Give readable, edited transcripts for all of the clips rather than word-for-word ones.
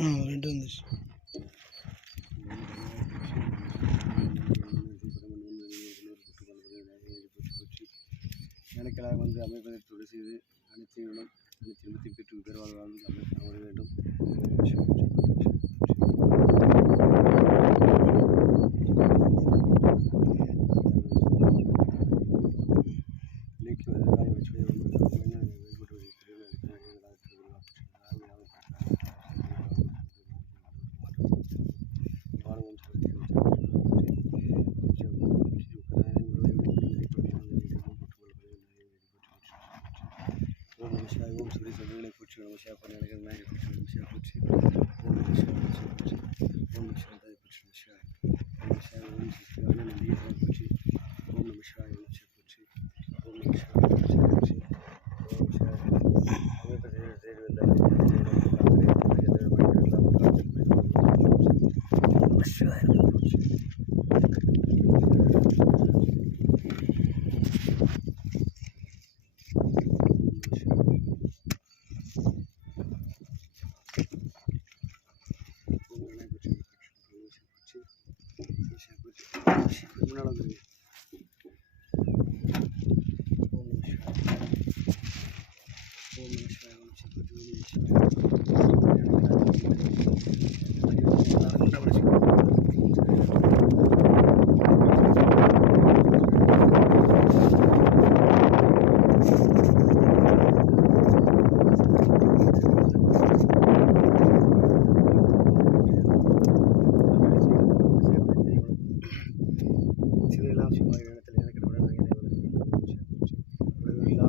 ரெண்டு வந்துச்சு. எனக்கெல்லாம் அமைப்பதை தொழில் செய்து அனைத்தையும் அனைத்து பெற்று பெருவாழ்வாழ்ந்து அமைப்ப வேண்டும். ஓம் சுரி சொல்லுகளை பூச்சி நமசியா பணியாளர்கள் நாயகை பூச்சி நமசியா பூச்சி ஓம் நமசியா பூச்சி ஓம் நமசியா பூச்சி நமசியா நமசியா ஓம் சிவான நந்தியை பூச்சி ஓம் நமசியா நமசியா பூச்சி ஓம் நமசியா நமசியா பூச்சி ஓம் நமசியா அமைப்பு செய்து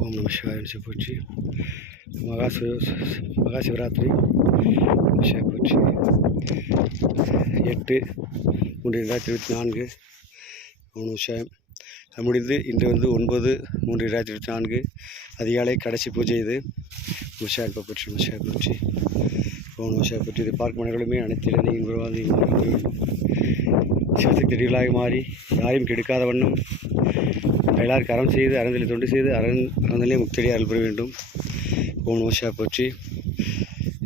ஓம் நம சிவாய போற்றி. மகாசிவராத்திரி போற்றி. 8/3/2024 ஓம் நம சிவாயம் முடிந்து இன்று 9/3/2024 அதிகாலை கடைசி பூஜை. இது நம போற்றி. நம சிவாய போற்றி. ஓம் நம சிவாய போற்றி. இது பார்க்கும் மனிதர்களுமே அனைத்து இளைஞர்கள் வருவாதி சிவசக்தி அடிகளாக மாறி யாரையும் கெடுக்காத வண்ணம் எல்லாருக்கும் அறம் செய்து அறந்தலை தொண்டு செய்து அறந்தலே முக்தியை அருள் பெற வேண்டும். ஓம் நம சிவாய போற்றி.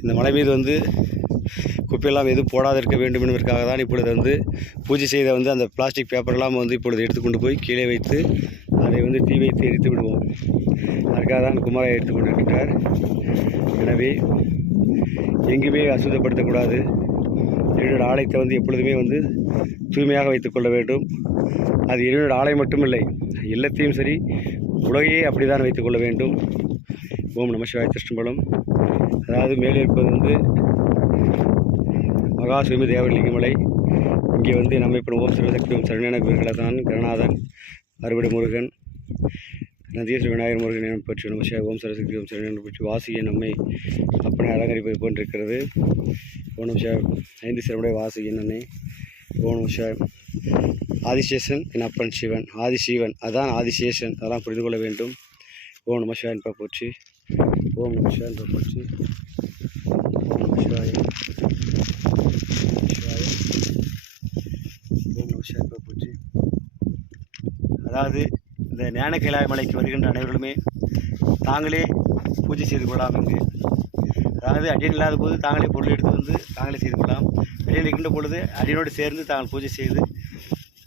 இந்த மலை மீது குப்பையெல்லாம் எதுவும் போடாதிருக்க வேண்டும் என்பதற்காக தான் இப்பொழுது பூஜை செய்த அந்த பிளாஸ்டிக் பேப்பரெல்லாம் இப்பொழுது எடுத்துக்கொண்டு போய் கீழே வைத்து அதை தீ வைத்து எரித்து விடுவோம். அதற்காக தான் குமாரை எடுத்துக்கொண்டு இருக்கின்றார். எனவே எங்குமே அசுத்தப்படுத்தக்கூடாது. இறைவனோட ஆலயத்தை எப்பொழுதுமே தூய்மையாக வைத்துக்கொள்ள வேண்டும். அது இறைவனோட ஆலயம் மட்டுமில்லை, இல்லத்தையும் சரி உலகையே அப்படி தான் வைத்துக்கொள்ள வேண்டும். ஓம் நம சிவாய திருஷ்ணம்பலம். அதாவது மேலே இருப்பது மகா சுயம்பு தேவலிங்கமலை. இங்கே நம்ம இப்போ ஓம் சிவசக்தி ஓம் சரண குருகலதான் கருணாதன் அறுபடை முருகன் நந்தீஸ்வர விநாயகர் முருகன் என பற்றி நம சிவாய ஓம் சரசக்தி ஓம் சரண பற்றி வாசியை நம்மை அப்பனை அலங்கரிப்பது போன்றிருக்கிறது. ஓம் நம சிவாய 5 சிறப்புடைய வாசியின் அன்னை. ஓம் நம சிவாய ஆதிசேஷன் என் அப்பன் சிவன், ஆதிசிவன் அதான் ஆதிசேஷன், அதெல்லாம் புரிந்து கொள்ள வேண்டும். ஓம் நம சிவாய என்ப போற்றி. ஓம் நம சிவாய என்ப போற்றி. ஓம் நம சிவாய ஓம் நம சிவாய என்ப போற்றி. அதாவது இந்த ஞான கைலாய மலைக்கு வருகின்ற அனைவர்களுமே தாங்களே பூஜை செய்து கொள்ளலாம். இங்கு அதாவது அடியன் இல்லாத போது தாங்களே பொருள் எடுத்து தாங்களே செய்து கொள்ளலாம். அடியன் இருக்கின்ற பொழுது அடியனோடு சேர்ந்து தாங்கள் பூஜை செய்து,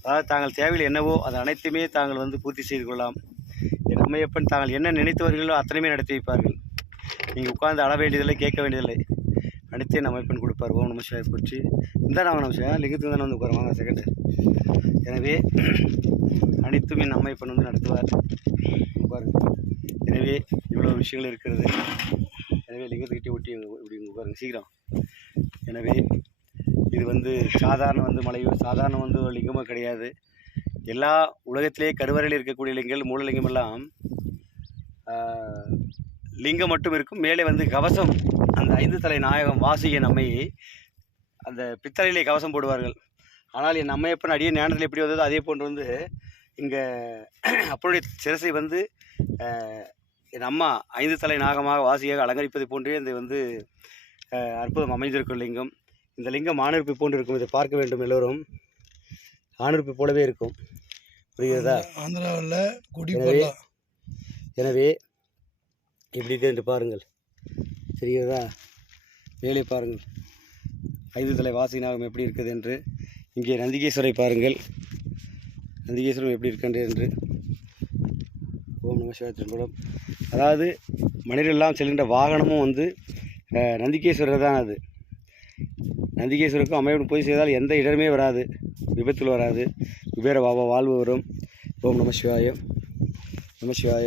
அதாவது தாங்கள் தேவையில் என்னவோ அது அனைத்துமே தாங்கள் பூர்த்தி செய்து கொள்ளலாம். என் அம்மையப்பன் தாங்கள் என்ன நினைத்தவர்களோ அத்தனையுமே நடத்தி வைப்பார்கள். நீங்கள் உட்கார்ந்து அழ வேண்டியதில்லை, கேட்க வேண்டியதில்லை, அனைத்தையும் நம்ம அப்பன் கொடுப்பார். ஓம் நம சிவாய போற்றி. இந்த நாம நம சிவாய லிங்கத்துக்கு தானே உட்காருவாங்க செகண்டு. எனவே அனைத்துமே நம்ம அப்பன் நடத்துவார் பாருங்கள். எனவே இவ்வளோ விஷயங்கள் இருக்கிறது. எனவே லிங்கத்துக்கிட்டே ஒட்டி இப்படி பாருங்க சீக்கிரம். எனவே இது சாதாரண மலையோ சாதாரண ஒரு லிங்கமோ கிடையாது. எல்லா உலகத்திலே கருவறையில் இருக்கக்கூடிய லிங்கங்கள் மூலலிங்கம் எல்லாம் லிங்கம் மட்டும் இருக்கும். மேலே வந்து கவசம், அந்த 5 தலை நாயகம் வாசிய நம்மை அந்த பித்தளையிலே கவசம் போடுவார்கள். ஆனால் என் அம்மையப்பன் அடியே ஞானத்தில் எப்படி வந்ததோ அதே போன்று வந்து இங்கே அப்பனுடைய சிரசை வந்து என் அம்மா 5 தலை நாகமாக வாசியாக அலங்கரிப்பதை போன்றே இந்த வந்து அற்புதம் அமைந்திருக்கும் லிங்கம். இந்த லிங்கம் ஆணிருப்பை போன்று இருக்கும். இதை பார்க்க வேண்டும் எல்லோரும். ஆணிருப்பை போலவே இருக்கும். புரிகிறதா? ஆந்திராவில் குடி. எனவே எப்படி இருக்குது என்று பாருங்கள். தெரிகிறதா? மேலே பாருங்கள் 5 தலை வாசி நாகம் எப்படி இருக்குது என்று. இங்கே நந்திகேஸ்வரை பாருங்கள். நந்திகேஸ்வரம் எப்படி இருக்கின்றது என்று. ஓம் நம சிவாய திரும்பலம். அதாவது மனிதர்களெல்லாம் செல்கின்ற வாகனமும் வந்து நந்திகேஸ்வரர் தான். அது நந்திகேஸ்வருக்கும் அம்மையுடன் போய் செய்தால் எந்த இடருமே வராது, விபத்தில் வராது, குபேர வாழ்வு வரும். ஓம் நம சிவாய. நம சிவாய.